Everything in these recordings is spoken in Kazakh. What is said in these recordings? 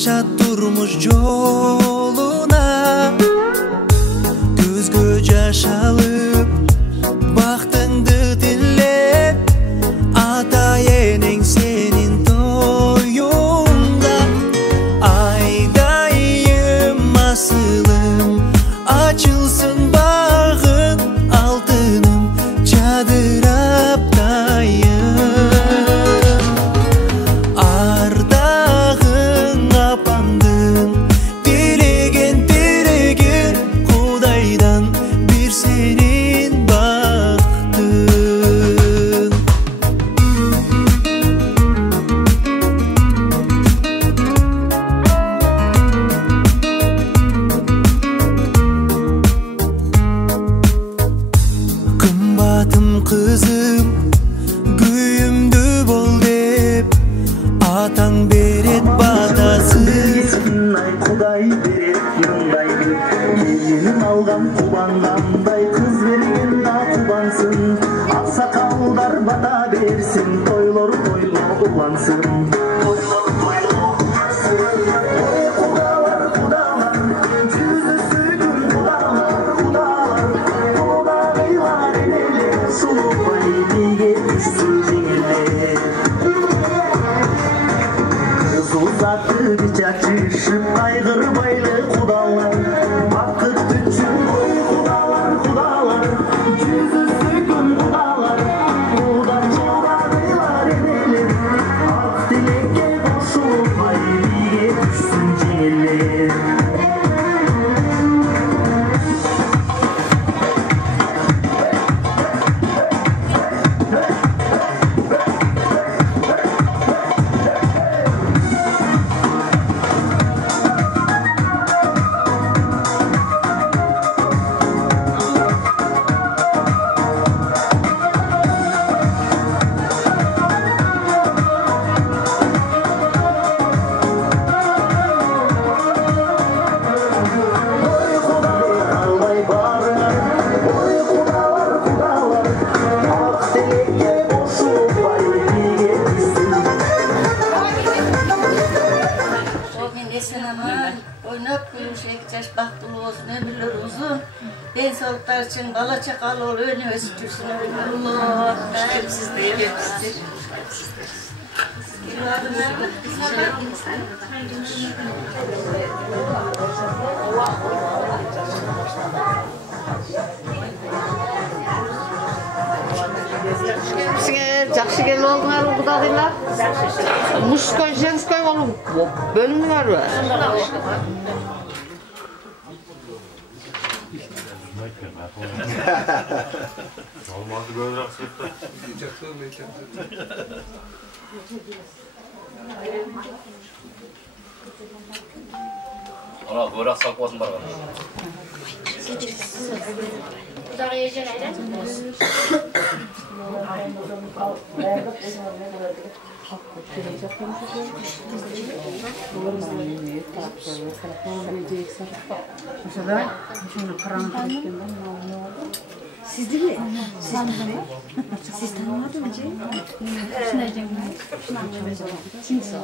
başa durmuş yoluna Gözgö jaş alıp baktыңды dinlep ata ening senin toyunda Aydayım asılım açılsın bağın altınım çadırap dayım Ardağın apandın dilegen dilegen Kudaydan bir senin baktın Kımbatım kızım güyümdü bol dep Atan beret batası Ay Kuday beret yılday Gelinin algan kubanganday Kız vergen da kubansın Aksakallar bata versin Toylor ulansın Kudalar Yüzü sügün kudalar Kudaylar eneler Sulu bayliye düşsün cengiler Kız uzattı bir çatışıp Aygır baylı kudalar Bakıt üçün boy kudalar Yüzü sügün kudalar Kudaylar eneler Ak dilekке koşup Bayliye düşsün cengiler Oynap gülüşek, yaş baktılı olsun, ömürler uzun. Ben sağlıklar için bala çakalı ol, önü ösütürsün. Allah, hep sizde, hep sizde. Жақсы келіп алдыңар құдағилар. Мужской, женской болып бөлімі бар ба? Olmazdı böyle rahatsızlıkta. Ana böyle saklasın bana. Kudağı yiyecek aynen. Siz değil mi? Siz tanımadın mı Cem? Kimse?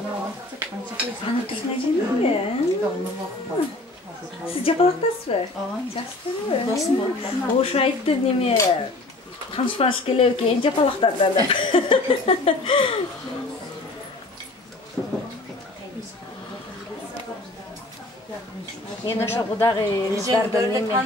Tanıtırsın Cem değil mi? Siz yapalaktasınız mı? Jasın mı? O şahittir neme? Tanışmanış geliyor ki en yapalaklardan da. Мен ошо кудагыйдардын неме?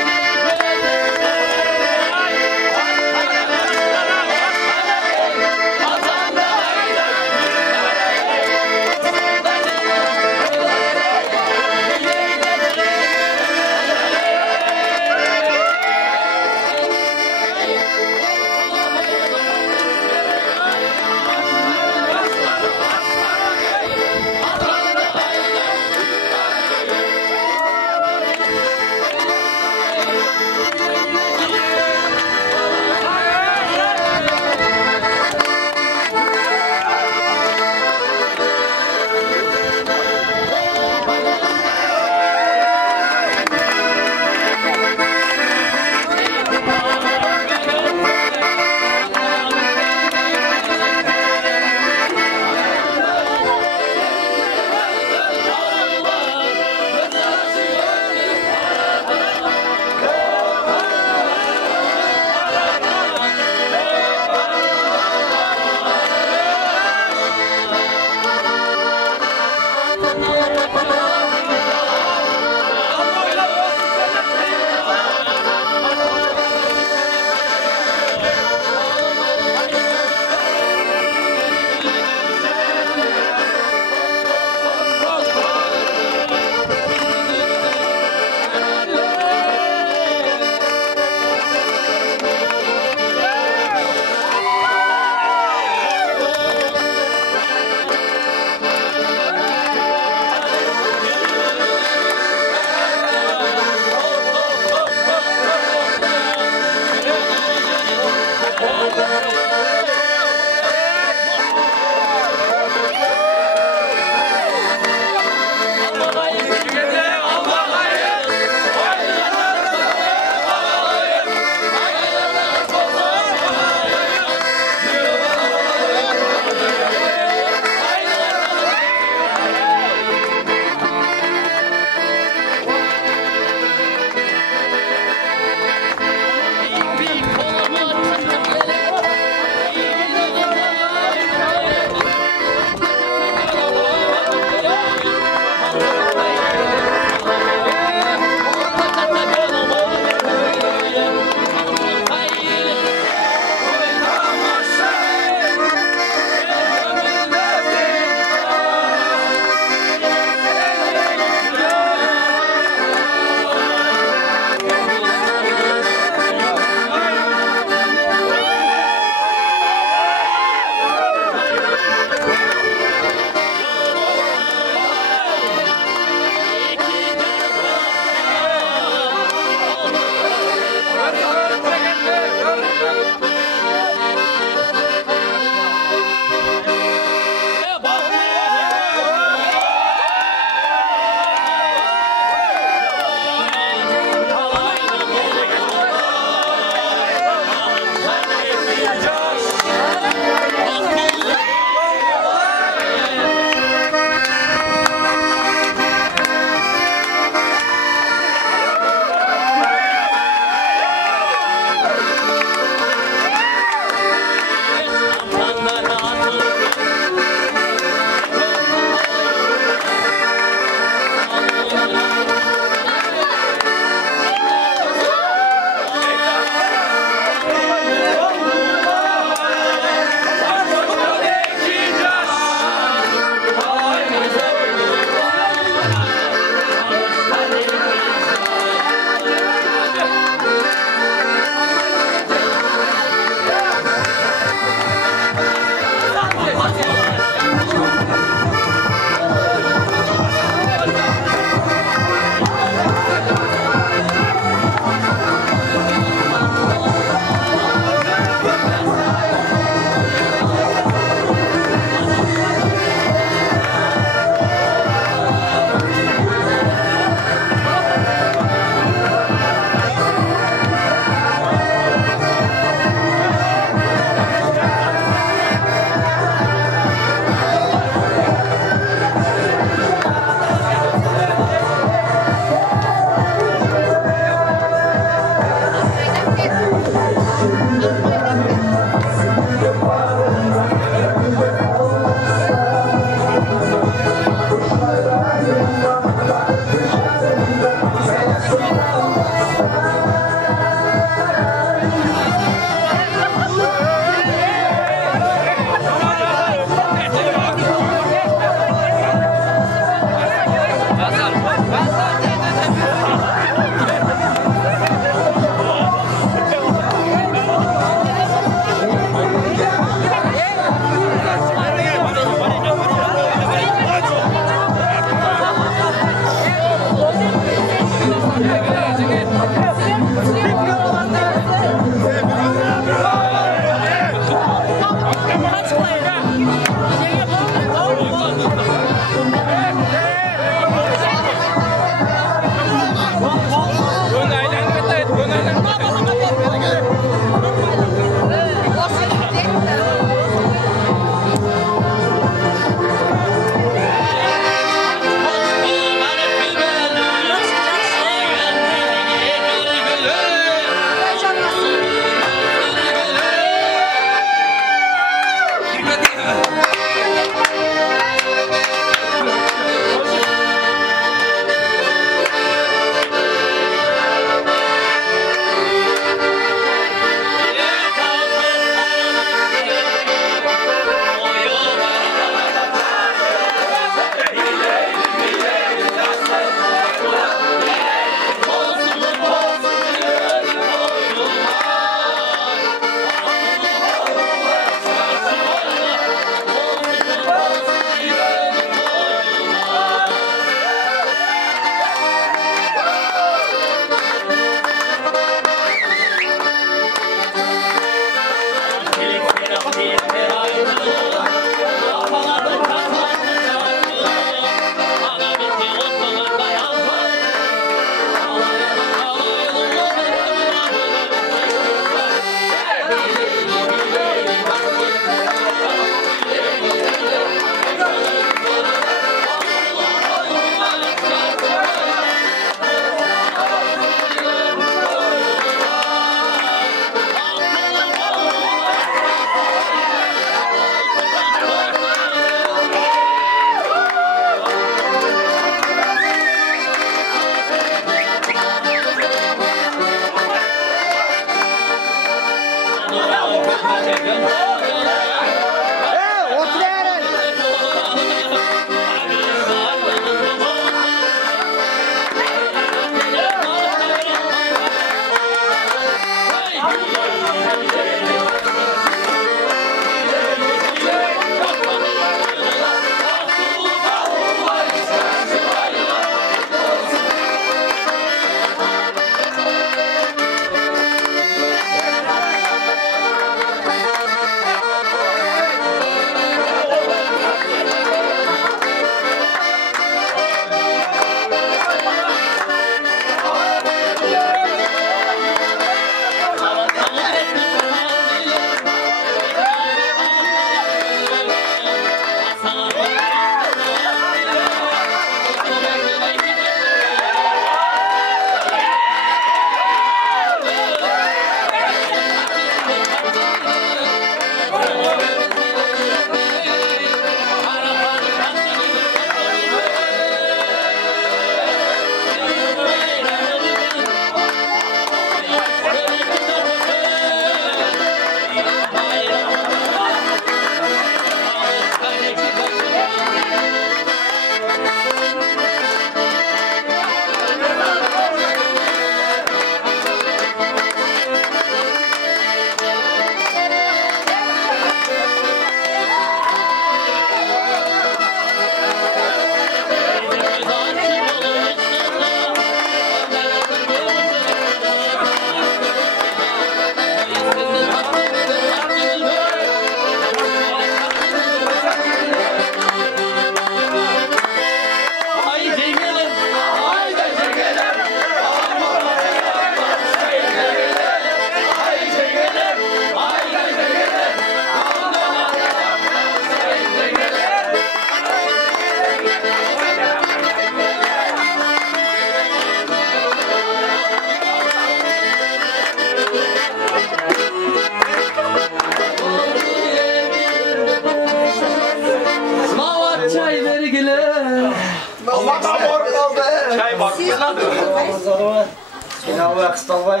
Kinavı kıstalvay.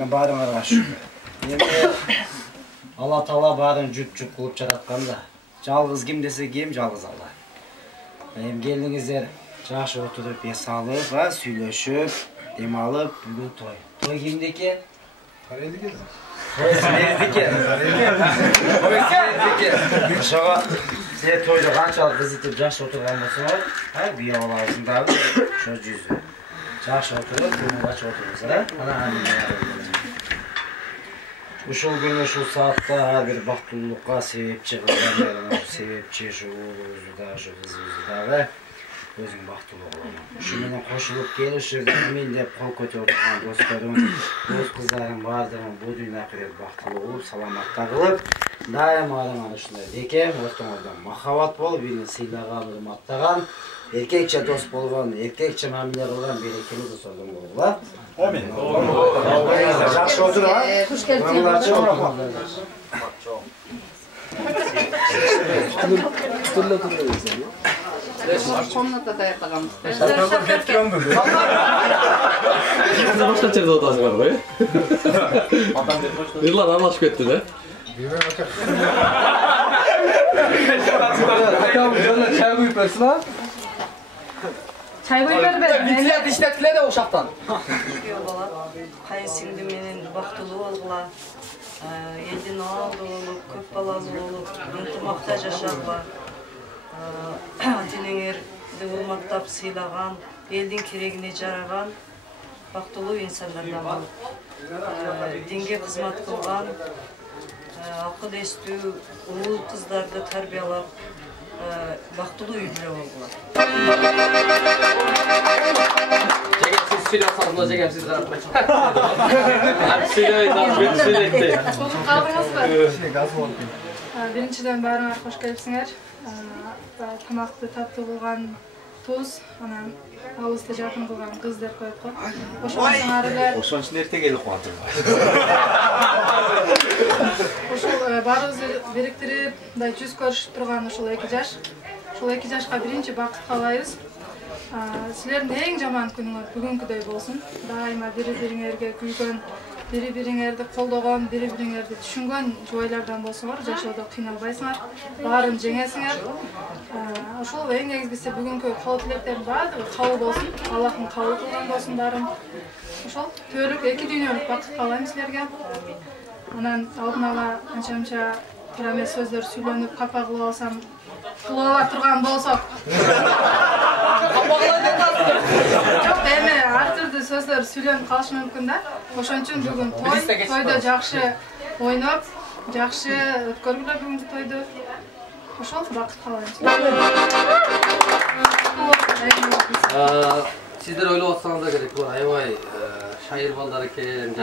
Ben bağırım araş. Allah Taala bağırın cüp kılıp çaratkan da. Жалғыз ким dese ким жалғыз Allah. Hem geldinizler Жакшы отуруп эс алып, сүйлөшүп, дем алып, бүгүн той. Той кимдики? Карелдики. Ошого силер тойдо канчалык кызытып жакшы отурган болсоңор, бия балабыздын дагы ошо жүзү. Жакшы отуруп, көңүл ачып отурбуздар, Ушул күнү ушул саатта ар бир бактылуулукка себепчи кылган, себепчи ушул уулубузду да, ушул кызыбызды дагы өзүң бактылуу кылам. Ушу менен кошулуп келишип, мен деп кол көтөрүп турган досторум, дос кыздарым баардыгын бул дүйнө акырет бактылуу кылып, саламатта кылып, дайыма арман ушундай деке, ортоңордон махабат болуп, биrini сыйлаган, урматтаган, эркекче дос болгон, эркекче мамиле кылган берекелүү достордон болуңар. Амин. Жакшы отур, Хуш келипсиңер. Комнатада ятаганбыз. Башка жерде отасыңар го, Эрлан аралашып кетти да. Акам жана чай куюп берсин, Çay koyup ver. İşletkile de uşaktan. Kayısingdi menen baktılуу болгула. Элдин алды болуп, көп балалуу болуп, ынтымакта жашагыла. Ата-энеңерди урматтап сыйлаган, элдин керегине жараган бактылуу инсандардан болуп. Динге кызмат кылган, акыл эстүү уул кыздарды тарбиялап, бактылуу үй бүлө болгула. Siz söylüyorsanız olacak siz zaten. Hadi söyleyin, ben söyleyeyim. Kalbınız var. Birinciden barıma hoş gelipsiңер. Tamakты tatlı bulgan tuz, anam ağızda jakın bulgan kız dep koyup koy. Oşoň arılar. Oşoň için erte gelip koyatır. Oşul barыбызды biriktirip, 100 көрүшүп турган ушул 2 жаш. Ушул 2 жашка биринчи бакыт каалайбыз. Силердин эң жаман күнүңөр бүгүнкүдөй болсун. Дайыма бири-бириңерге күйгөн, бири-бириңерди колдогон, бири-бириңерди түшүнгөн жубайлардан болсоңор, жашоодо кыйналбайсыңар, баарын жеңесиңер. Ошол эң негизгиси бүгүнкү коо тилектердин баардыгы кабыл болсун, Аллахтын кабыл кылган болсун баарын. Ошол төрүк 2 дүйнөлүк бакыт каалайм силерге. Анан алдын ала анча-мынча кереме сөздөр сүйлөнүп, капа кылып алсам, кылып ала турган болсок. Жок, эми ар түрдүү сөздөр сүйлөнүп калышы мүмкүн да. Ошон үчүн бүгүн тойдо жакшы ойноп, жакшы өткөргүлө бүгүнкү тойду. Ошол бакыт каалайм. Sizler öyle olsanız da gerek var. Aybay şair ballar eкен,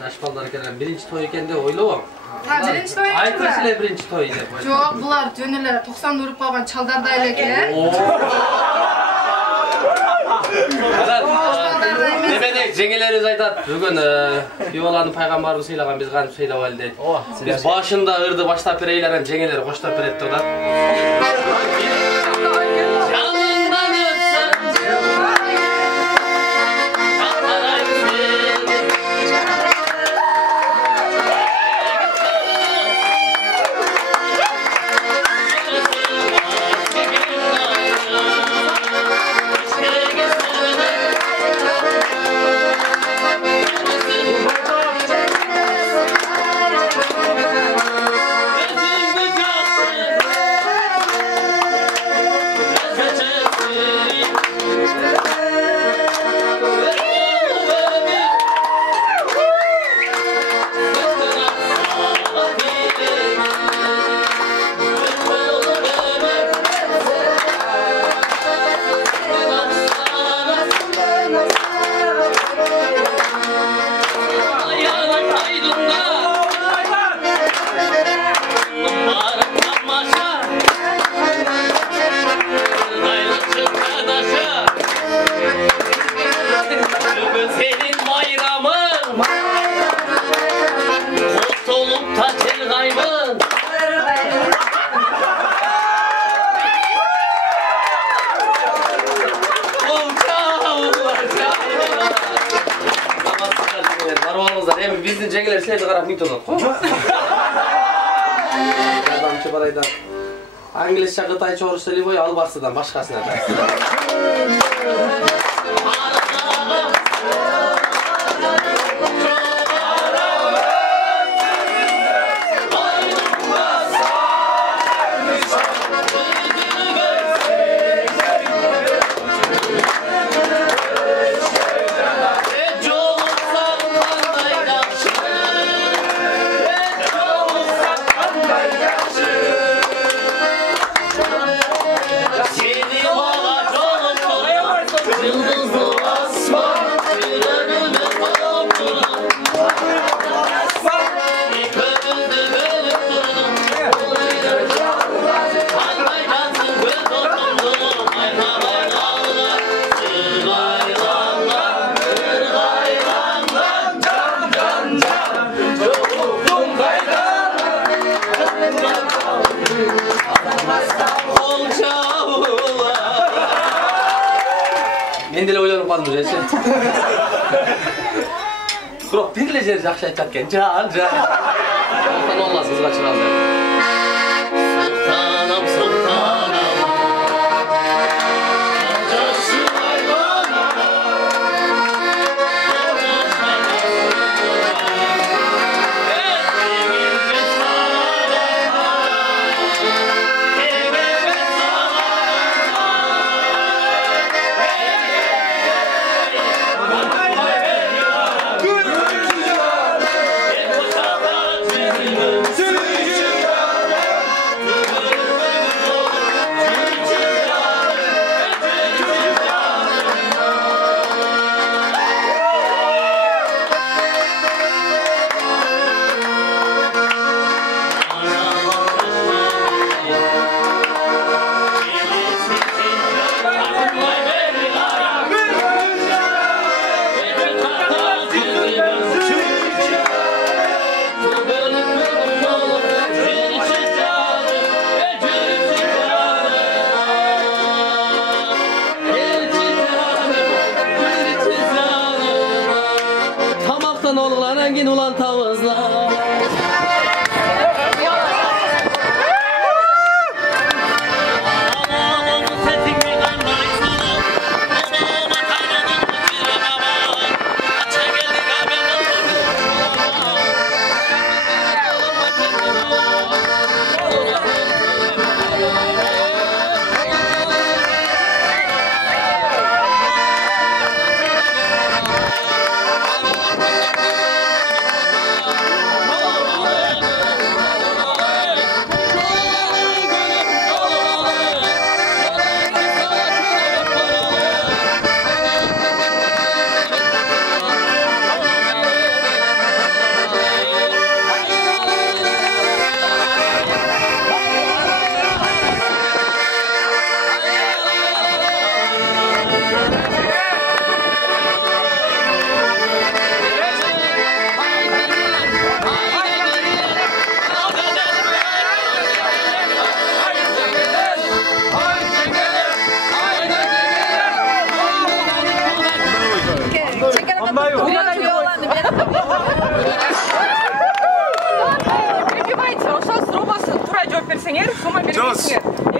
жаш балдар eкен. Birinci toy eкен de oylabam. Birinci toy eкен. Aytırsılar birinci toy деп. Жок, булар жөн эле 90 уруп калган чалдардай эле экен. Демек жеңелерибиз айтат, бүгүн Бибаланын пайгамбарын сыйлаган биз кантип сыйлап алды дейт. Биз башында ырды баштап берейли, анан жеңелер коштоп берет да. Bizdin cengiler sizlerle karab mıydı olan. Adamçı baraydan. Anglizce, Kıtayça, Orusça, Livo'yu al Barsı'dan başkasına da. Men деле ойлонуп калдым жеше. Бирок бир эле жери жакшы айтат экен. Жан. Sultan olmaz kızga çıkardı. Sultanım sultanım. Oğlan ulan tavızlar.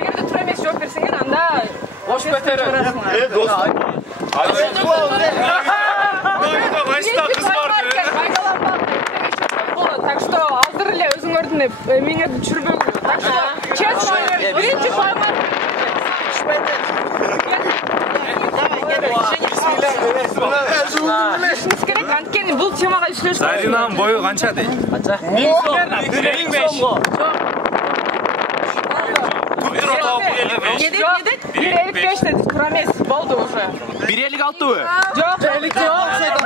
Эгерде туура эмес жооп берсеңер, анда бош көтөрөт. Достум. Так что азыр эле өзүңөрдүн эмеңерди түшүрбөңүр. Так что честно, биринчи формат. Керек анткени бул темага иштеш. Заринанын бою канча дейт? Канча? 1000 сом. 1.55 dedi, тура эмес, болду уже. 1.56. Жок,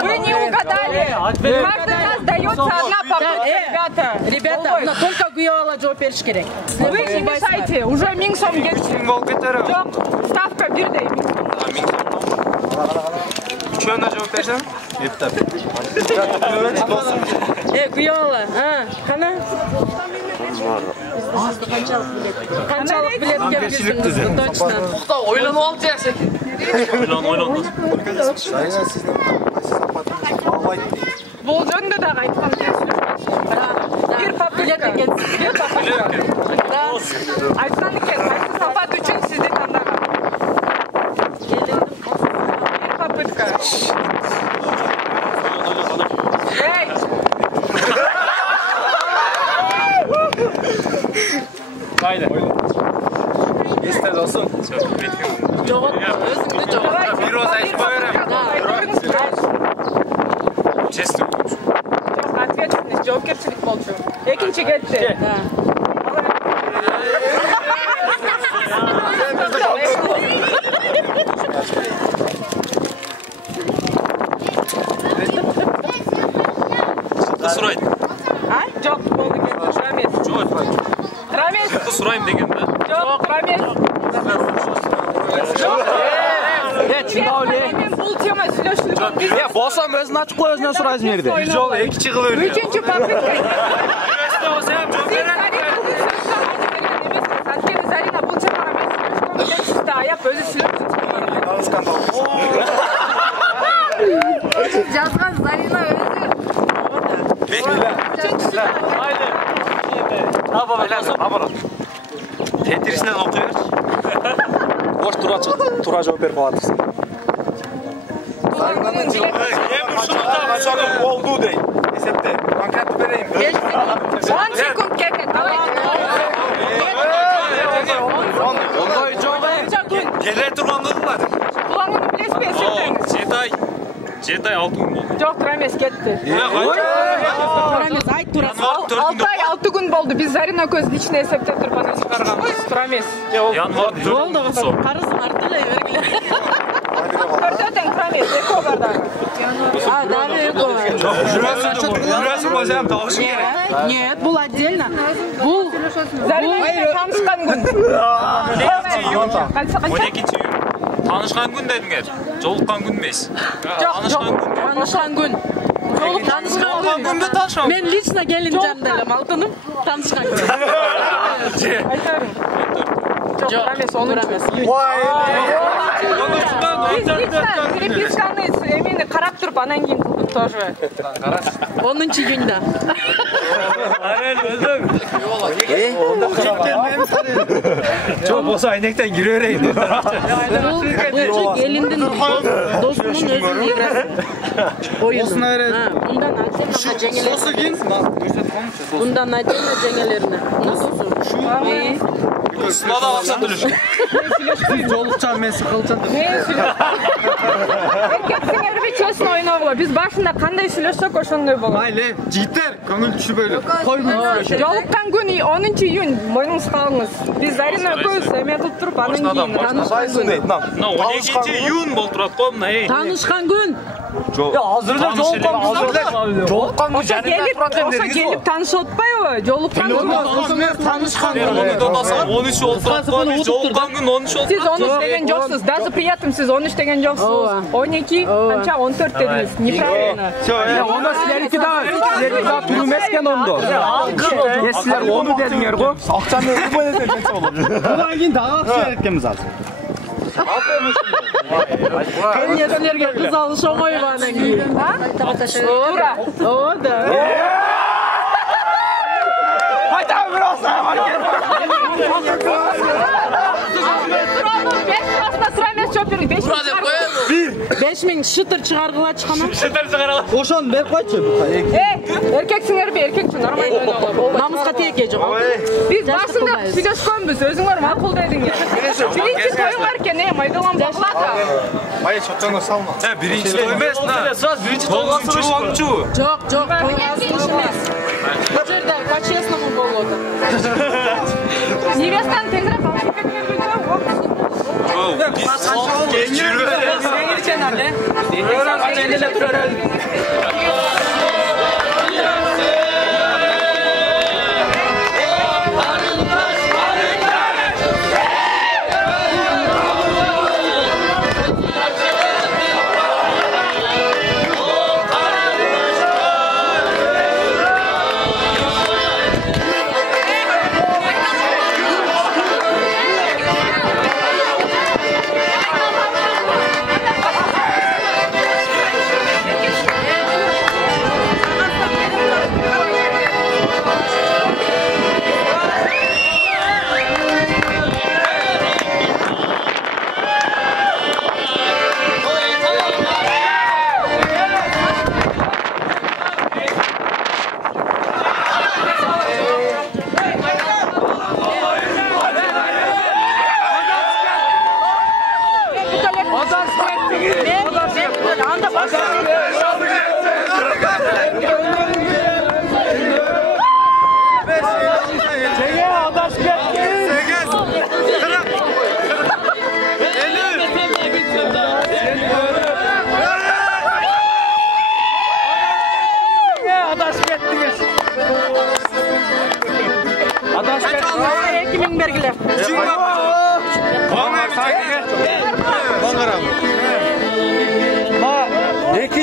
вы не угадали. Каждый раз дается одна попытка, ребята. Но только Гуяла жооп бериш керек. Вы не мешайте, уже 1000 сом кетти. Жок, ставка 1'dey 1000 сом. Üçüne cevap versem? Yeter. Гуяла, кана? Канчалык билет келгенсиңиз? Точно. Тукта, ойлонуп алды жакшы. Ойлон. Бул жөнүндө дагы айткан. Бир попытка Bilet ekensizga papirka. Aytsan ekan, qaysi safat uchun sizni tanlagan? Papirka. Hey! Haydi. İstedi olsun. Jo'g'ot, o'zingni jo'g'ot. Bir oz aytib qo'yaveram. Chester. Yo'q, ответственность, javobgarchilik bo'ldi. Ikkinchi ketdi. So'raydi. Ha? Yo'q, bo'ldi ketdi. Rames. Yo'q. Rames. So'rayim deganda. Yo'q, Rames. Men bu tema сөйлешілген. Bosam o'zini ochib qo'y, o'zidan so'raysiz yerda. Yo'q, ikki chiqilib. Uchinchi papirka. Zarina bu temaga men söyleshkomda ayab o'zi сөйлешib Жазған Зарина өзі. Haydi. Абар. Тетрисинен оқыйберчи. Бош тура жооп берип калатырсың. Заринанын жылы. Ушунда качаны болду дей. Эсепте. Конкретті берейин. 10 секунд кетет. Ондай жок. Келе тургандырлар. Булаңын билесизби эсептеңиз? 7 ай 6 күн болду. Жок, Рамес кетти. Рамес айт тура. 6 ай 6 күн болду. Биз Зарина көз личный эсепте турып аны чыгарганбыз. Рамес. Январ болду. Карызын артылай бергиле. Көрсөтөң Рамес, эко бар дагы. Дагы эко бар. Жүрөсүң болсам табыш керек. Нет, бул отдельно. Бул Зарина менен таанышкан күн. 12-чи июнь. Tanışkan gün dedingер. Жолуккан күн эмес. Tanışkan gün. Tanışkan gün mü tanışkan? Men лично келин жанында элем алтыным. Tanışkan gün. Айтарым. Жок, эмес, onu эмес. Переписканы эмени карап туруп анан кийин кылдым тоже. 10 июньда. Жок болсо айнектен кире берейин. Бул келиндин досунун өзүнүн играсы. Оюну. Мындан отдельно жеңелерине. Мындан отдельно жеңелерине. Сынада акча төлөшүп. Жолукчан мен сыкылчан. Эркектер чөсүн ойнобго. Биз башында кандай сүйлөшсөк ошондой болот. Майле, жигиттер, көңүл түшүбөйлү. Койгуңуз. Жолуккан күн 10 июнь мойнуңуз калыңыз. Биз Зарина көз эме кылып туруп анан кийин таанышкан күн. 12 июнь болуп турат го мына. Таанышкан күн. Азырда жолуккан күн. Жолуккан күн жанында турат элем дедиңиз. Келип таанышып атпайбы? Жолуккан күн. Таанышкан күн. 13 болуп турат го. Жолуккан күн 13 болуп. Сиз 13 деген жоксуз. Даже приятным сиз 13 деген жоксуз. 12, канча 14 дедиңиз. Неправильно. Оно силердики да туруу эмес экен ондо. Силер 10 дедиңер го. Акчаны өбөйсөң кетсе болот. Будан кийин дагы акча берет экенбиз азыр. Көнесилерге кыз алыш оңойбу анан кийин. Туура. О, да. Кайта биросун. 5000 шытыр чыгаргыла чыкана. Шытыр чыгаргыла. Ошону берип койчу. Эркексиңерби, эркекчи нормально ойногула. Намыска тиеке жок. Биз башында сүйлөшкөнбүз, өзүңөр макул дедиңер. Биринчи тоюңар экен, майдалан баглата. Ай, чоттоңо салма. Биринчи той эмес, сразу биринчи тойго чыгамчу. Жок, эмес. Бул жерде по-честному болот. Невестаны тезирээк алып кеткенге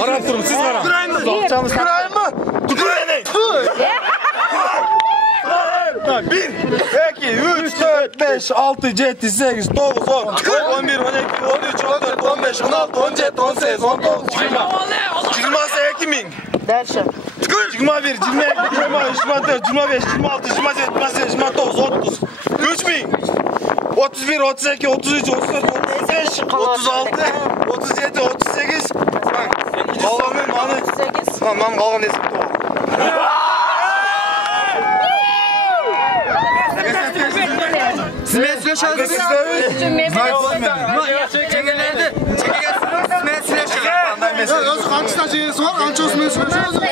Qarab turun, siz qarang. Akçamız tüküreyim mi? Tüküreyim. 1, 2, 3, 4, 5, 6, 7, 8, 9, 10, 11, 12, 13, 14, 15, 16, 17, 18, 19, 20. 22 ming. Дальше. 21, 22, 23, 24, 25, 26, 27, 28, 29, 30. 3 ming. 31, 32, 33, 34, 35, 36, 37, 38. Qalanın mani. Tamam, qalan esip doğru. Siz men süleşasınız. Çekelerdi. Siz men süleşasınız. Özü qancha jeyisi var, qancha men süleşasınız.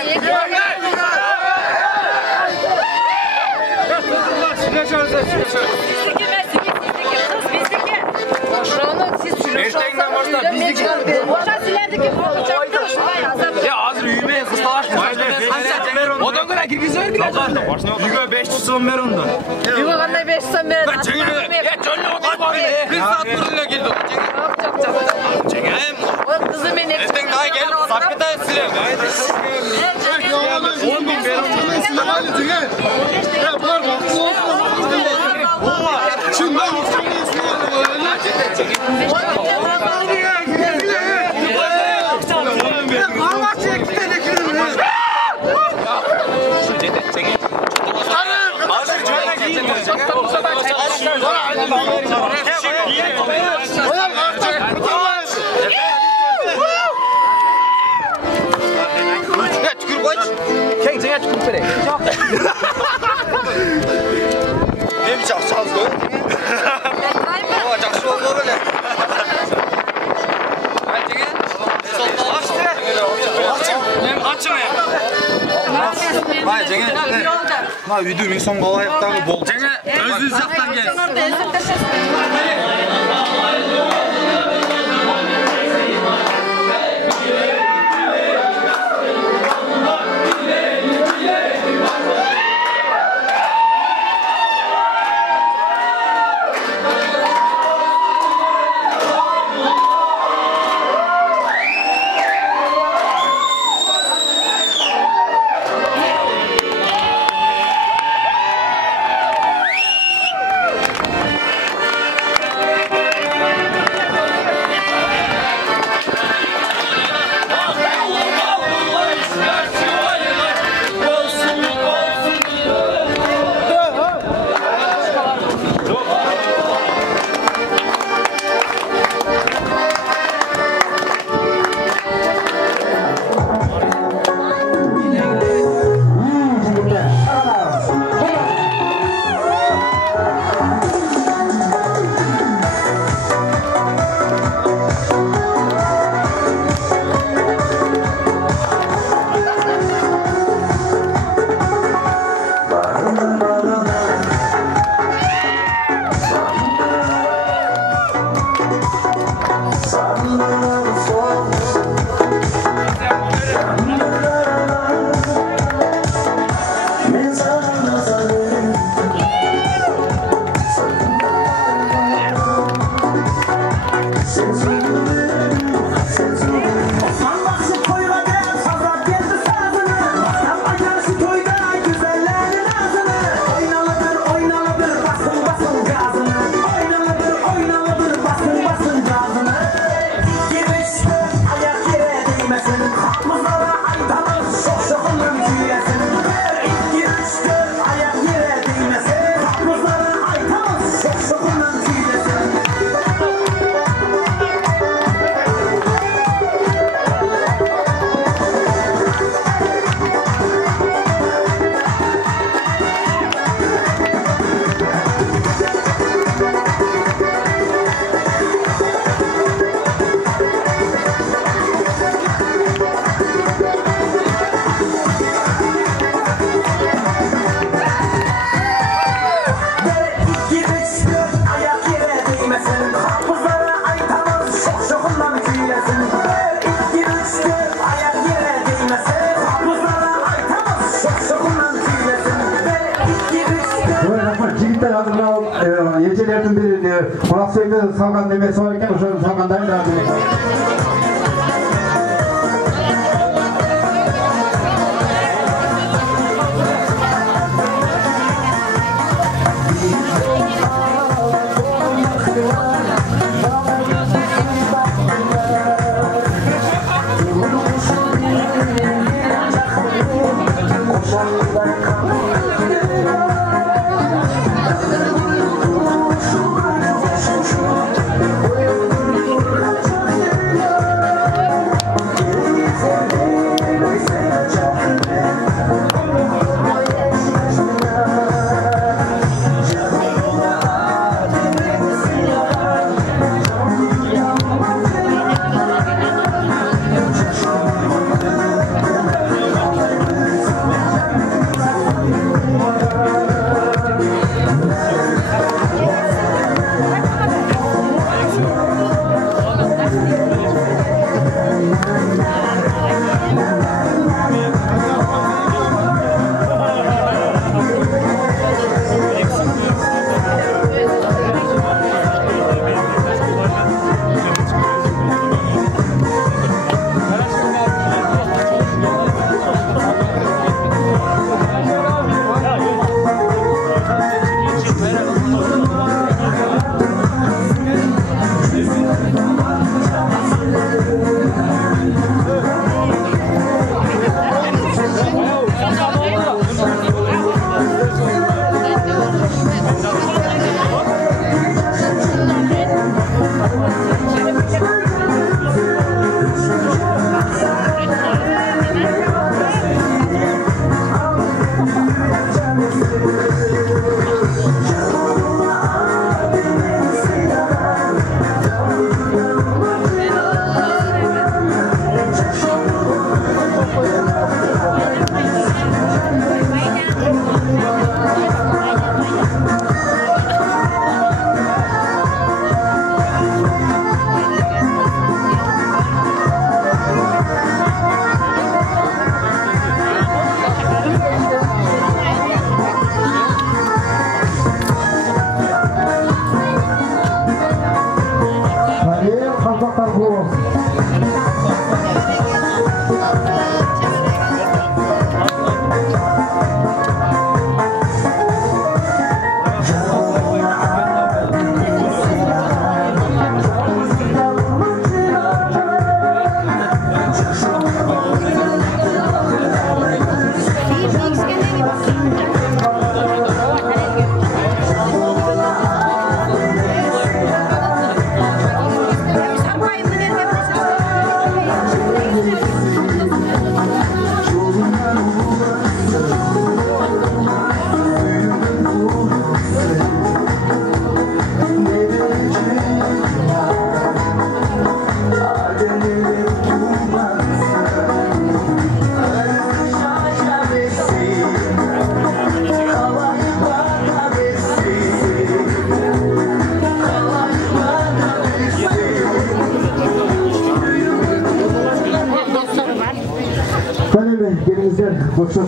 Ertengden başlap bizdeki. Oşa silardiki qo'lchaktı. Ya hozir uymayın, qız talashmaydi. Odan ko'ra kirgizib berdik. Uyga 500 so'm ber undan. Uyga qanday 500 so'm beradi? Jo'nni o'tib bordi. Bir soat burunga keldi. Chegayim. O qizi men ertang daha kelib sakita sizlar. 10 ming ber undan. Sizlar hali chegay. Ya bular Şundan Benim çağıracağız böyle. Жақсы болды беле. Ма үйдү 1000 сомго алайыктагы болду. Жаңа өзүбүз жактан келип. Ежелердің бірінде Мұратбекті салған неме сол екен, ошоны салғандайын да.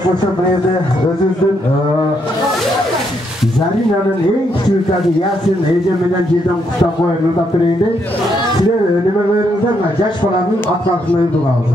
Boşa bu evde özüzdün. Zarina'nın en küçük adı Yasin Ecem'den Ceydan Kusta koyun da bireydi. Sizler önemelerinizden yaş balanın at kalkını yurdu kaldı.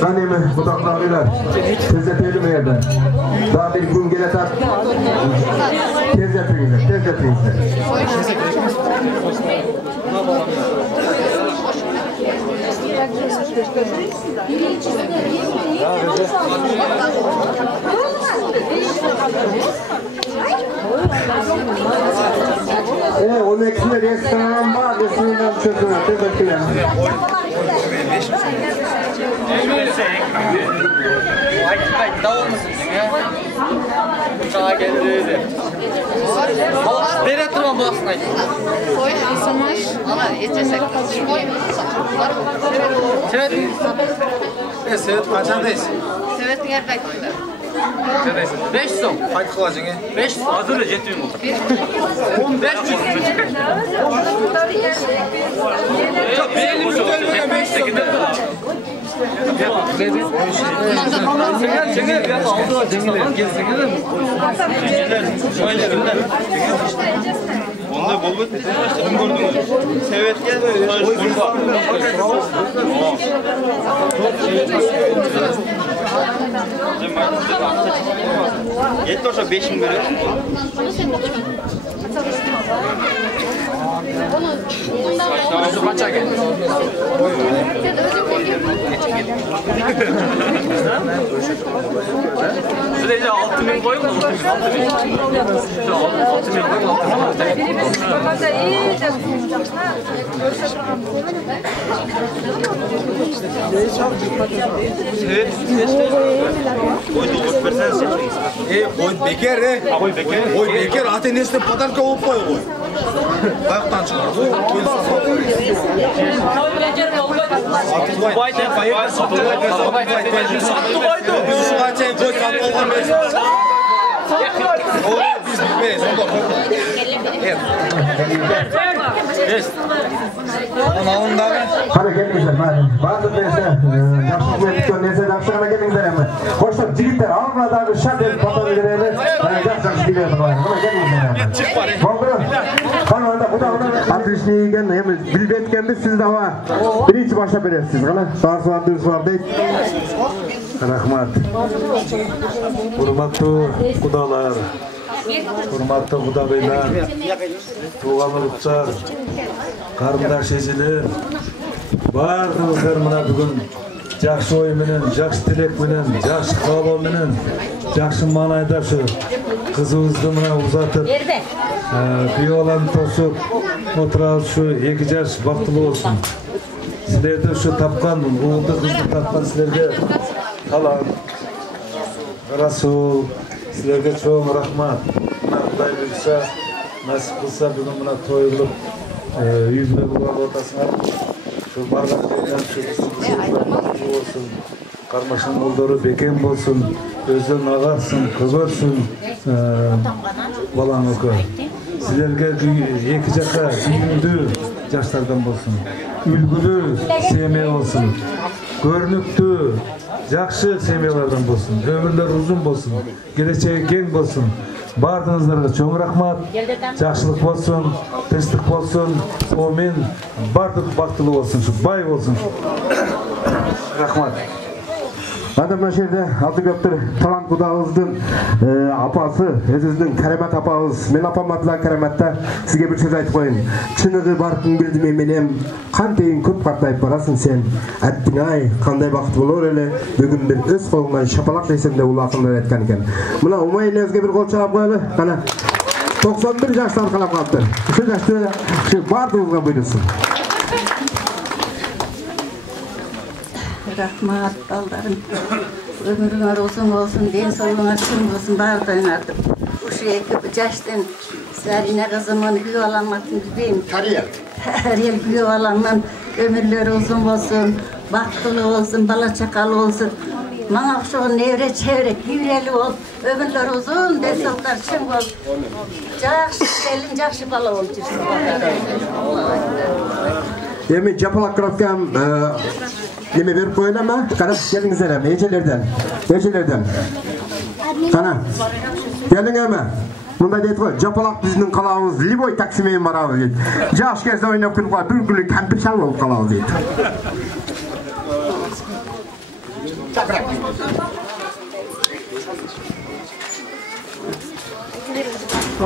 Sanemi budaklarıyla tezletelim yerde. Daha bir gün gele tat. Tezletinize. Onun eksine restoran var. Restorandan çözüyor. Tezletkiler. Uçağa geldi. Nereye durman bulasın ayı? Samaş. Ana içesek. Evet. Evet, kaçandayız? Sevet'in erkek oynar. 500 so'm. Qayt qilajing. 500 hozir yetmaymi? 500. Yo'q, belli bir to'lmagan 5 tekida. Onda bo'ldi. Kim ko'rdingiz? Sevetga yetti o'sha 5 ming beradi. Qanchaga? Sizlarga 6 ming qo'yib, 6 ming. 6 ming qo'y bekar, qo'y bekar, ota-onasiga podarka olib qo'y. Qayoqdan chiqardi? Biz shu qancha qo'y sotib olganmiz. Biz bilmaymiz, unda. Hareketmişler. Bazı neyse, yapışık neyse yapışık gelingizler ama. Hoşça jigitler Almanya'da şadel patanı girelim. Yapışık gidiyorlar. Ama gelingizler. Doğru. Kanalda bu da ona ateşliğinden hem bilbetkenimiz sizde var. Birinci başa beresiz. Sarsuan düzsuan deyip. Rahmat. Hurmatlı kudalar. Hurmatlı kudabeyler. Tuğanlıklar. Karımdaş eziler. Bardığınızlar mına bugün жақсы ой менен, жақсы тілек менен, жақсы қалау менен, жақсы маңайда şu қызыңызды мына ұзатып, пиоланы тосып отырабыз, şu 2 жаш бақытлы болсын. Сіздерді şu тапқан, ұлды қызды тапқан сіздерге талант, Расул, сіздерге çoğun рахмат. Құдай бұйырса, насип қылса бүгін мына тойылып, үйімде болған отасыңар. Şu bardak yerden şu olsun, karmaşın olduru bekem olsun, özün ağarsın, kıvırsın, balan oku. Sizlerge iki jaka düğündü, жаштардан болсын. Үлгілі семья болсын. Көрнүктүү, жакшы семьялардан болсын. Өмірлер ұзын болсын. Келечеги кең болсын. Бардыңыздарга чоң рахмат. Жакшылык болсын, тынчтык болсын. Омен бардык бактылуу болсын, бай болсын. Рахмат. Анда мына жерде Алтынбектер талант кудагыбыздын апасы, өзүбүздүн Карамат апабыз, мен апам атла Караматта сизге бир сөз айтып коеюн. Чыныгы баркың билдим менен, кантейин көп картайып барасың сен. Аттың ай, кандай бакыт болор эле, бүгүн бир өз колуңан шапалак десем де улакындар айткан экен. Мына умайын өзгө бир кол чаап коелу. Кана 91 жаштан калап калыптыр. Ушул жашты бардыгыбызга буйрусун. Rahmat baldarım. Ömrüңөр uzun olsun, den soğluğuna çın olsun, bardığınardım. Uşu ekip yaştın, Zarina kızımın hüy alamatın gibiyim. Kariyel hüy alaman, ömürleri uzun olsun, baktılı olsun, bala çakalı olsun. Bana uşuğun nevre çevre, güvreli ol, ömürleri uzun, den soğluğuna çın ol. Jakşı gelin, jakşı bala ol jirsin. Emi japalak kırafken yeme verip koyalım mı? Kana geliniz elem, ecelerden. Kana, gelin emi. Bunda deyip koy, japalak bizinin kalağımız, Liboy Taksimeyin barabı deyip. Jaş gezde oynayıp künü koy, bir günlük kampir şal olup kalağımız deyip.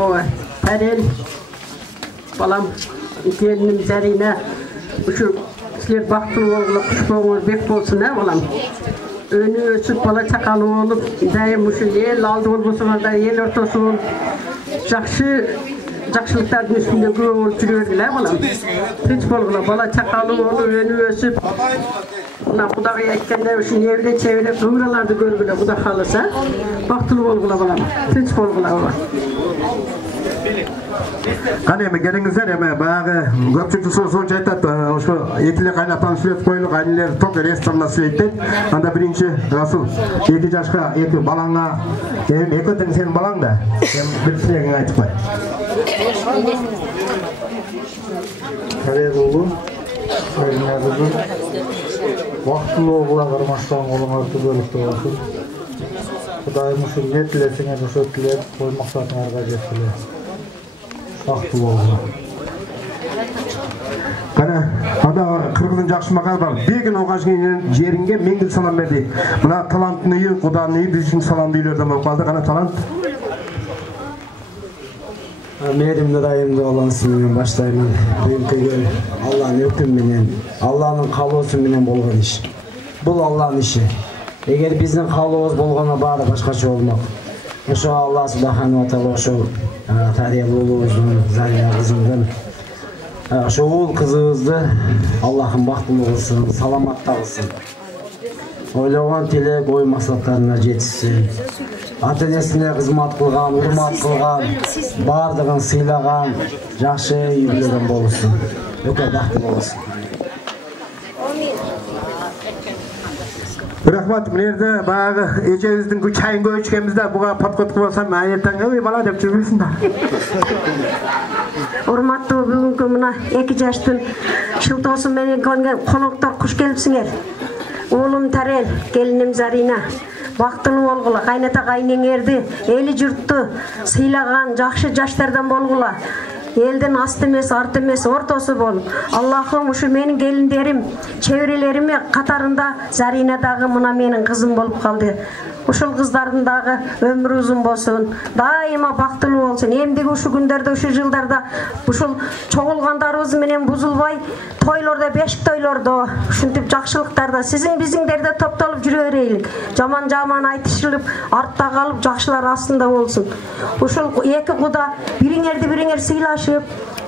Oy, Perel, balam, gelinim Zarina, şu sizler baktılı olup, kuşboğunuz bek olsun ha balam. Önü ösüp bala çakalı olup, daim şu el aldı olmasına da el ortası olup, jakşılıkların üstünde göğü olup жүрөдүler balam. Hiç bolgula bala çakalı olup, önü ösüp, buna kudağı yetkende şu evle çevre kıvralarda görgüle kuda kalırsa, baktılı bolgula balam. Hiç bolgula balam. Qani emi gelingizler emi bayağı köpçülük sonuç aytат, oşo etile kaynatan süret koyuluk aileler tok restoranda sürettet. Anda birinci Rasul 2 yaşka 2 balanga, eki teң senin balang da, bir silegin aytıp koy. Kariyel oğlum, Zarina kızım, vaktılı oğula karmaştan olunardı bölükte olsun. Kudayım uşu ne tilesine uşu tilep, koy maksatınarga jettiler. Vaktılı oğula. Kana, anda Kırgız'ın jakşı makal var. Begin oğaşkinin jeringe mengil salam berdi. Mına talantın iyi, kudanın iyi, bizim salamdı ilerden bolup kaldı. Kana talant. Merimde dayımda olan isminden başlayman. Bugünkü Allah'ın hükmünden, Allah'ın kaloosu menen bolgan iş. Bul Allah'ın işi. Eğer bizden kaloos bolgana bari başkaça olmak. Oşo Allah subhanahu wa ta'ala oşo Kariyel oğlumuzun, Zarina kızımdan oşo oğul kızımızdı Allah'ın baktılı kılsın, salamatta kılsın. Oylagan tilek oy maksatlarına жетişsin. Ата-энесине кызмат кылган, урмат кылган, бардыгын сыйлаган, жакшы үйлөрдөн болсун. Өкө бактылуу болсун. Rahmat, münerde bayağı ecevizden çayın göçkemizde buğa patkotuk olsam ayetten öyle bala dep жүрбөйсүң да. Урматтуу бүгүнкү мына 2 жаштын шылтоосу менен келген коноктор куш келипсиңер. Oğlum Tarel, gelinim Zarina. Bактылуу болгула, кайната кайнеңерди, эли журтту сыйлаган жакшы жаштардан болгула. Elden asты эмес, арт эмес, ортосу болуп. Аллахым ушу менин келиндерим, чеберелерими катарында Зарина дагы мына менин кызым болуп калды. Ушул кыздардын дагы өмүрү узун болсун, дайыма бактылуу болсун. Эмдиги ушу күндөрдө, ушу жылдарда ушул чогулгандарыбыз менен бузулбай, тойлордо, бешик тойлордо, ушинтип жакшылыктарда сиздин биздиңдерде топтолуп жүрө берелик. Жаман айтышылып, артта калып, жакшылар астында болсун. Ушул эки куда бириңерди бириңер сыйлашып,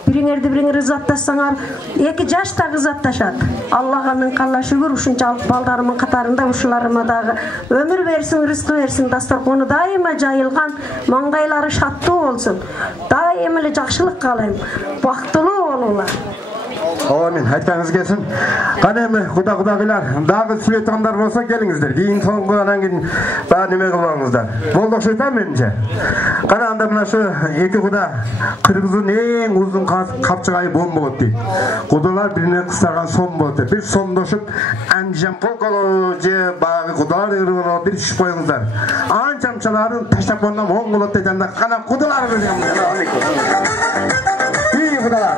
бириңерди бириңер ызаттасаңар, 2 жашта ызатташат. Аллага миң калла шүгүр, ушунчалык балдарымын катарында ушуларыма дагы өмүр берсин, рызкы берсин, дасторкону дайыма жайылган, маңгайлары шаттуу болсун. Дайыма эле жакшылык каалайм. Бактылуу болуңар. Amin. Айтқаныңыз келсін. Қане эми құда-құдағилар, дағы сүйлөткөндөр болсо келиңиздер. Кийин соңгудан кийин дагы неме кылыңыздар. Болду окшойт менимче. Кана анда мына шу эки құда кыргыздын эң узун капчыгайы бом болот дейт. Кудалар бирине кыстарган сом болот дейт. Бир сомдошуп Андижан полколо же багы кудалар ырыбына бир түшүп коюңуздар. Анчамчаларын таштап коюңдар оң болот дейт. Анда кана кудалар деген. İyi kudalar.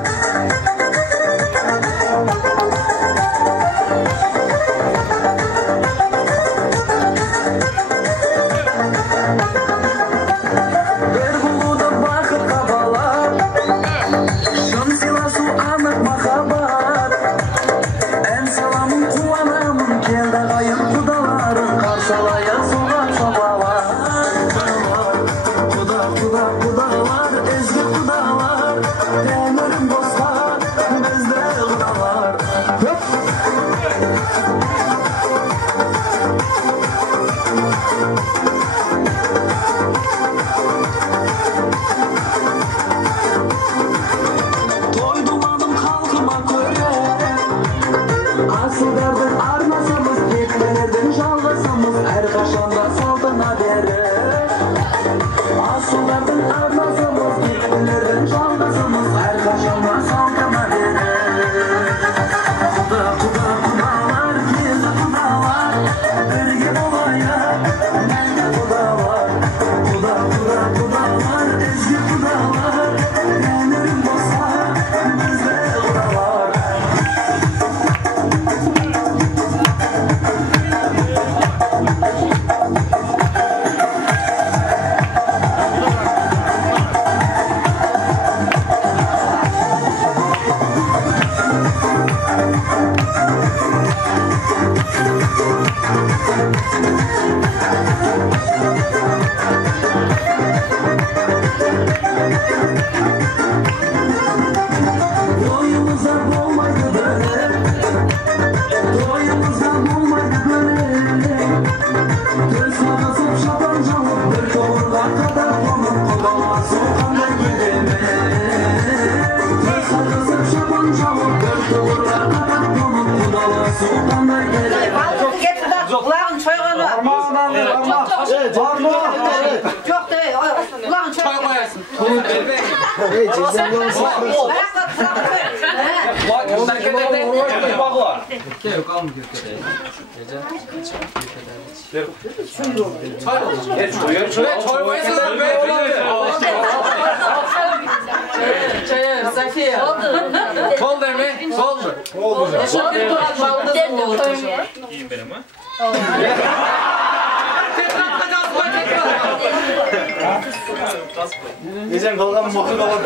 Geçen kalkan mokun kalan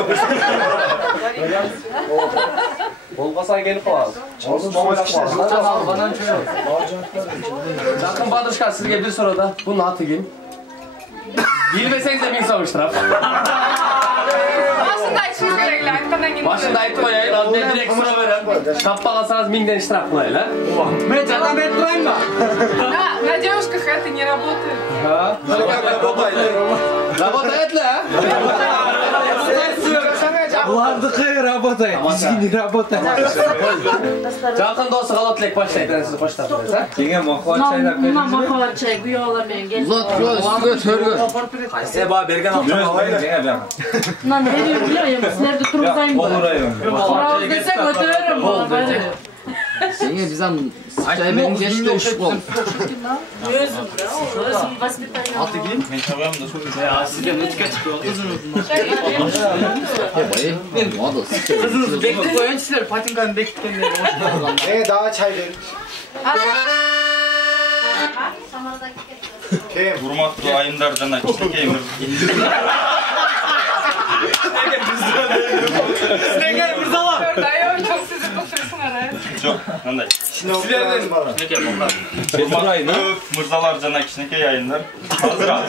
Болбаса келип калабыз. Жакын Бадыршка сизге бир суроо да. Бунун аты ким? Билбесеңиз да 1000 сом штраф. Башында айтышыңыз керек эле, айткандан кийин. Башында айтып коеюн, ал мен директ суроо берем. Таппай калсаңыз 1000ден штраф кылайлы, а? Мен жардам берип турайынбы? На девушках это не работает. Работает ли, а? Бұлардықы работает, бізге не работает. Жақын досы қалат лек баштайды, сіз қоштап тұрыз, а? Деген махуат чайдап беріңіз. Мына махуат чай күйеуала мен келіп. Үстіге төргі. Қайсы ба берген ақшаны. Мынаны беріп білемін, сілерді тұрғызайын ба? Тұрғыз десек өтөрім болады. Сеңе bizden çaybenin geçti üşük ol. Özüm vazifetayım. Altı kim? Ben çabağım da sorun. Ya sizden ötüke çıkıyor. Kızınız bekle koyun sizler patinkanın bekletkenleri hoş daha çay verin. Hurmatlı ayımlar cana kemir. Snegel Mırzalar. Dayı çok sizi tutuyorsun araya. Çok, nanday. Sizlerden Snegel bunlar. Hurmatlı Mırzalar cana kişneke yayınlar. Hazır abi.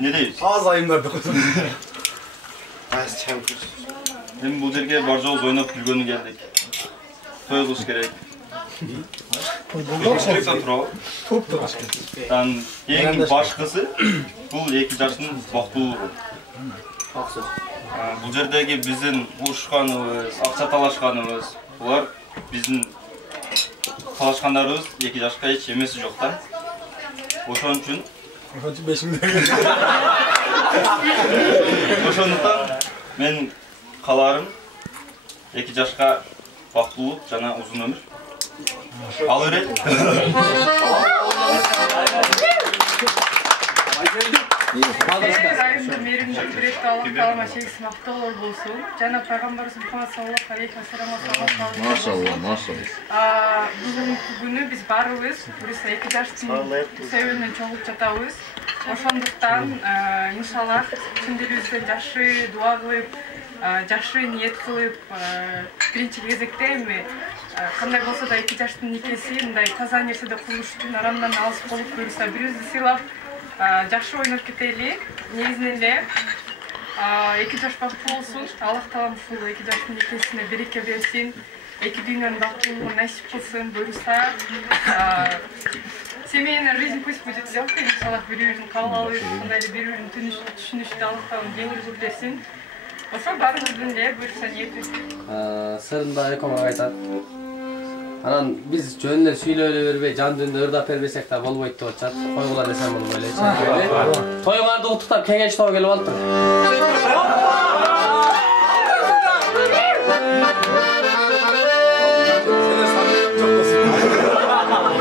Ne deyiz? Az ayımlar da kutum. Hem bu derge barcağız oynap gülgönü geldik. Toyuluz gerek. Kerekten turalım. En başkası bu iki yaşının vaktuluğu. Бұл жердегі біздің ұрышқанымыз, ақша талашқанымыз, бұлар біздің талашқандарымыз 2 жашқа еш емесі жоқ та. Ошон үчүн ошондуктан мен кааларым 2 жашка бактылуулук жана узун өмүр. Ал берет. Мейірімді күректі Аллах Тағала шексіз мақтаулар болсын. Жана пайғамбарымыз Мұхаммад саллаллаху алейхи ва саллям Машалла, машалла. Бүгінгі күні біз барыбыз, бірisi 2 жаштың себебінен чогулуп жатабыз. Ошондуктан иншаллах күндөрүбүздөн жакшы дуа кылып, жакшы ниет кылып, биринчи кезекте эми кандай болсо да 2 жаштын никеси мындай таза нерседе кылыштын арамдан алыс болуп буюрса бирибизди сыйлап жакшы ойноп кетели. Негизинен эле 2 жаш бактылуу болсун. Аллах Таалам ушул 2 жаштын никесине береке берсин. 2 дүйнөнүн бактылуулугун насип кылсын буюрса. Семейная жизнь пусть будет легкой, иншаллах, бири-бирин кабыл алып, мындай бири-бирин түшүнүштү Аллах Таалам жеңилдик берсин. Ошо баарыбыздын эле буюрса ниетибиз. Сырында экомага айтат. Анан биз жөн эле сүйлөй бербей, жан дүйнөдө ырдап бербесек да болбойт деп атышат. Койгула десем болбой эле. Тоюңарды куттуктап кеңеш тоо келип алыптыр.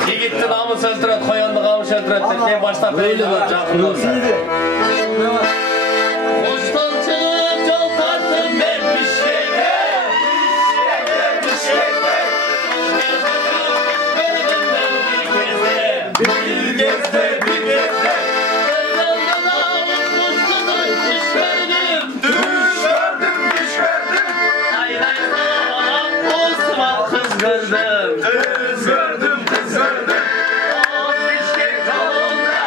Жигитти намыс өлтүрөт, коёнду камыш өлтүрөт деп кийин баштап бейлип жакын болсун. Коштон чыгып жол тарттым мен Бишкекке. Bir gezde düş verdim Aylaydan Osman kız gördüm Kız gördüm O Bişkek yolunda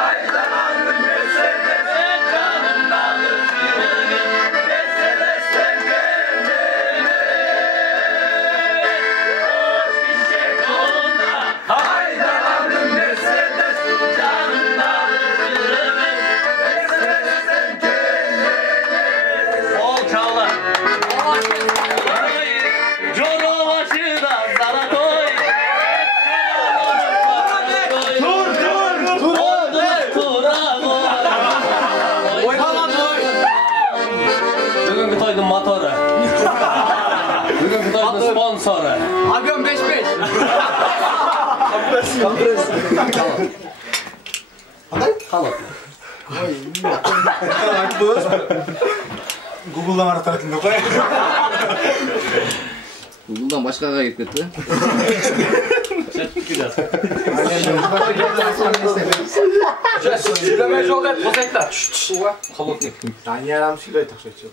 Aylandım Mercedes Kanımda ışığım Mercedes'ten geldim O Bişkek yolunda Aylandım Mercedes Canımda ışığım Mercedes'ten geldim Ol çağla Coro başına sana koy Dur Tura koy Bugünkü toydun motoru Bugünkü toydun sponsoru Avion 5-5 Kompres Kalıp Google'dan aratartında koy. Google'dan başkaga girip ketdi. Süyleme jol et, bozaytlar. Холодник. Danyaram süyle takşıçı.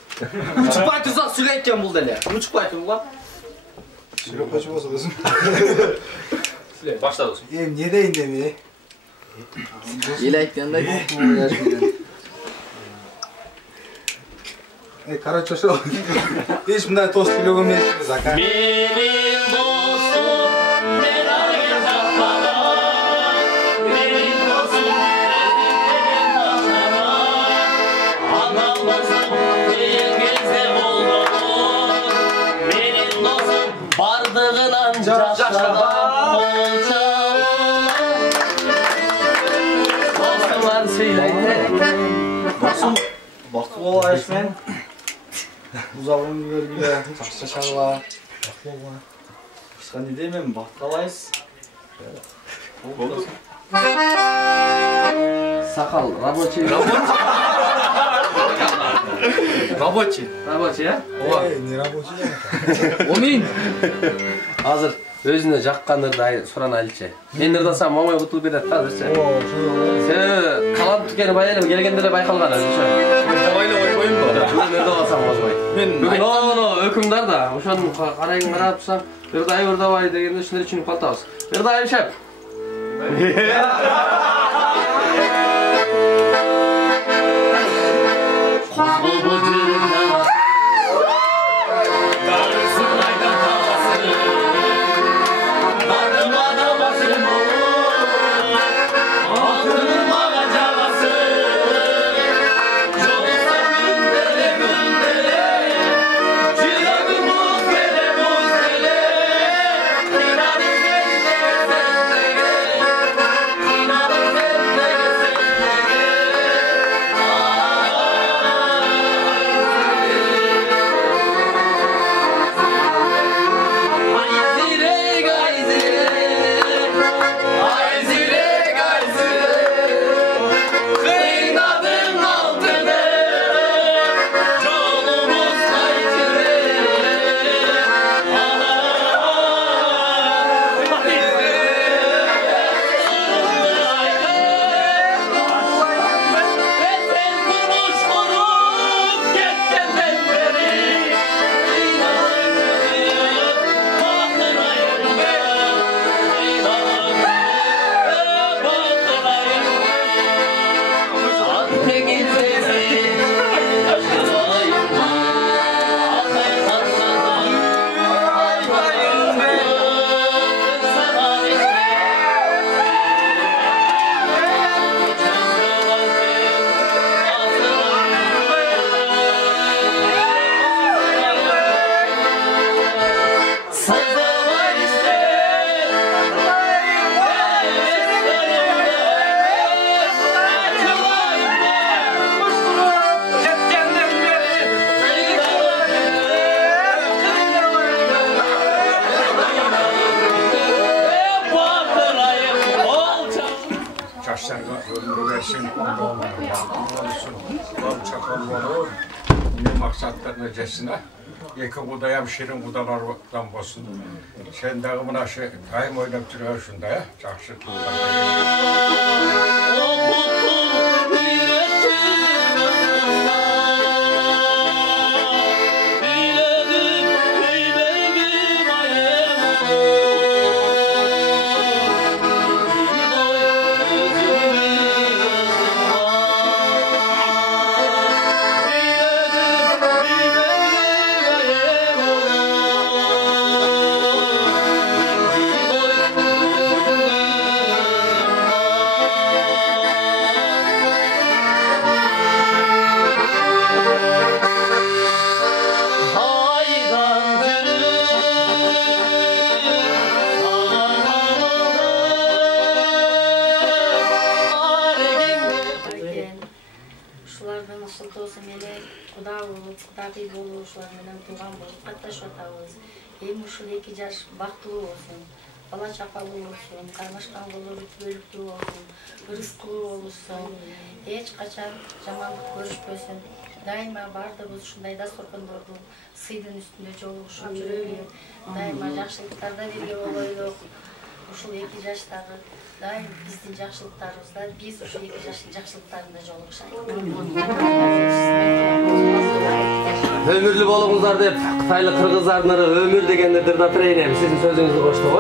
Uçukpay tursa süyleyken bul dele. Uçukpay tur ulan. Süyle kaçı olsa olsun. Süyle, başla olsun. Niye deyin demi? İlekten de Короче, что? Видишь, мы тост любим месяц закат. Benim dostum nereye saklanır? Benim dostum benim başıma. Anlamazsın dengeze olur. Benim dostum bardığın ancak şaşada olacak. Dostumlar söyleydi. Dostum, baktı olayış men. Uzağın görgüle, çaksa şarla. Başka ne demem, baktı olayız. Sakal, рабочий. Рабочий. Рабочий, ya? Ne рабочий? Omin. Hazır özüne жаққан ырды суран алчы. Мен ырдасам мамай утулуп берет да, азырчы. Себеби калам түкени байлап келгенде эле байкалган өзүчө. Байлап койбойм го. Мен ырдабасам болбойт. Бүгүн өкүмдар да ошону карайын карап турсам, ырдай ырдабай дегенде ушундай түшүнүп калтабыз. Ырдайым шеп. Altın Ömrügesin, olsun, bal çakal olur. Ne maksatlarına cesine. Eki kudayam şirin kudalardan olsun. Sen de buna kayım oynap duruyor şunda ya. Çakşı Eki жаш бактылуу болсун, бала чакалуу болсун, кармашкан болуп бөлүктүү болсун, ырыскылуу болсун, эч качан жамандык көрүшпөсүн. Дайыма бардыгыбыз ушундай дасторкондорду сыйдын үстүндө жолугушуп жүрөлү. Дайыма жакшылыктарда бирге болойлук. Ушул эки жаштагы дайым биздин жакшылыктарыбызда биз ушул эки жаштын жакшылыктарында жолугушайлы. Ömürlü bolуңуздар деп Кытайлык кыргыздардын өмүр дегенде дырдатыр эйнем. Сиздин сөзүңүздү коштук,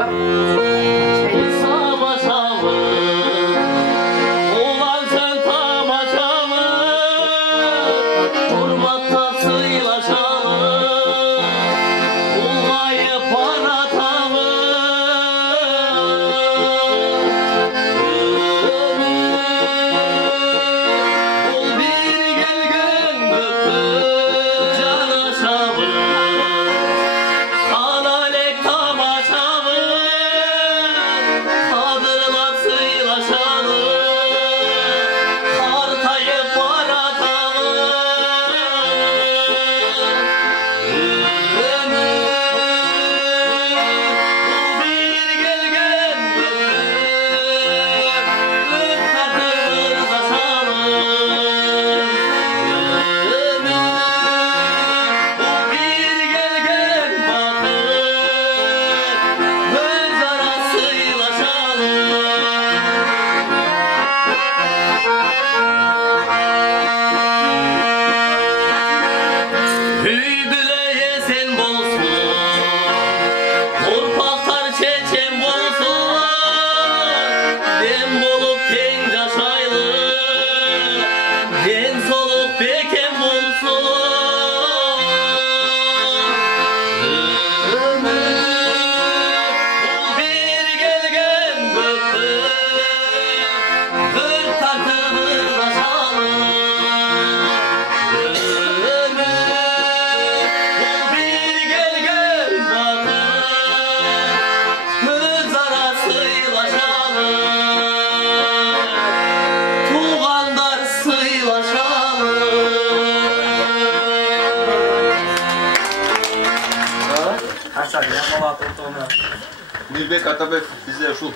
Мирбек Атабек бизде ушул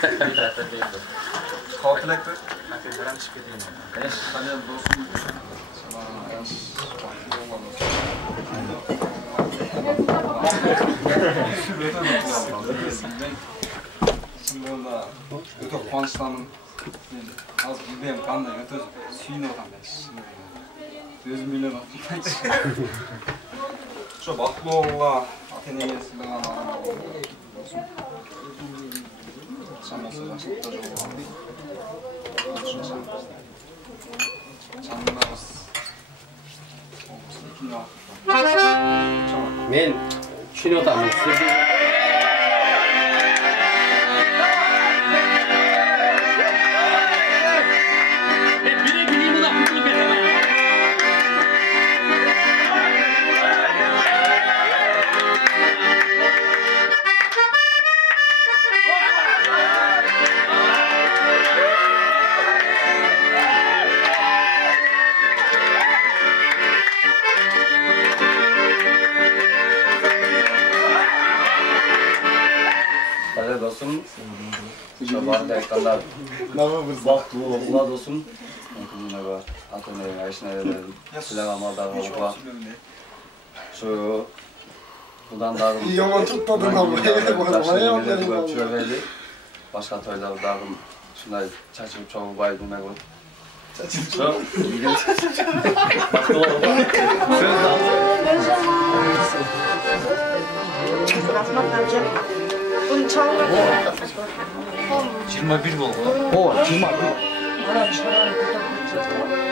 кабыл тилекпи? Акырдан чыгып кетейин. Кандай досум. Өтө кубанычтамын. Азыр билбейм кандай өтө сүйүнүп атам. Өзүм үйлөнүп атам. Ошо бактылуу болууга ата-энеңиз менен Şamasa yaşlıkta Men tushunib o'taman. барды айтканда бактылуу окула досум. Мына ата-эне айшына силага малдагы окула. Şu buradan dağım Yaman tutmadın ama başka toylarda dağım şunday çaçıp çoğu baydım ben koydum. Çaçıp çoğu? Baktılar ama söz aldı. Bunu çalmak. 21 oldu. О, 21.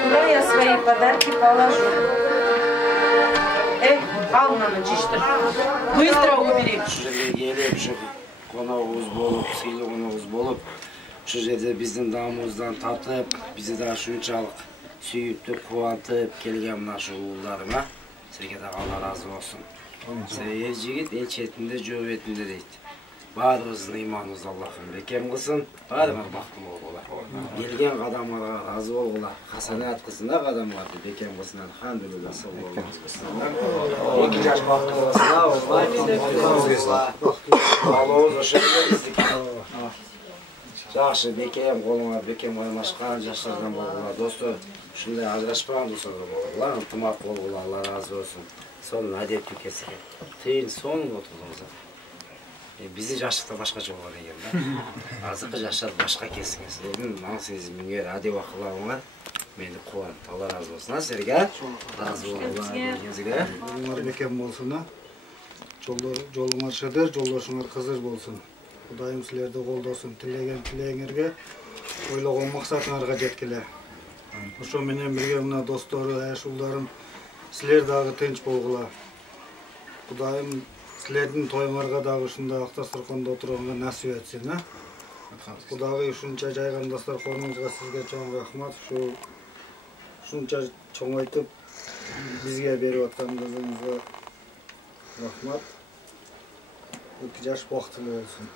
Куда я свои подарки положу? Al onu ciştir. Bыстро убери. Şu жерге келип, şu konağımız bolup, sıylı konağımız bolup, şu жерде биздин дамыбыздан татып, bizi да şunçalık sүйүптү, кубантып келген мына şu уулдарыма силерге да Allah разы болсун. Сен эл жигит эл четинде, жөө бетинде дейт. Баарыбыздын ыйманыбызды Аллахым бекем кылсын, баарыңар бактылуу болгула. Келген кадамыңарга разы болгула, хасанат кылсын да кадамыңарды бекем кылсын. Алхамдулилла, саллаллаху алейхи ва саллям. Аллаху ошол жакшы бекем колуңар бекем каймашкан жаштардан болгула. Достор, ушундай ажырашпаган достордор болгула, ынтымак болгула. Алла разы болсун. Сонун адептүү кесип, тыйын сонун отурдуңуздар. Bizi жаштыкта башкача болгон экен да. Азыркы жаштар башка кесиңер. Силердин маңсыз миңер адеп акылыңар мени кубант. Алла разы болсун. Силерге разы болгула. Жолуңар бекем болсун. Жолуңар шедер, жолдошуңар кызыр болсун. Кудайым силерди колдосун. Тилеген тилегиңерге, ойлогон максатыңарга жеткиле. Ошо менен бирге мына достору, ушулдарым силер дагы тынч болгула. Кудайым силердин тоюңарга дагы ушундай ак дасторкондо отурганга насип этсин, а? Кудайга ушунча жайган дасторконуңузга сизге чоң рахмат. Ушунча чоңойтуп бизге берип аткан кызыңызга рахмат. 2 жаш бактылуу болсун.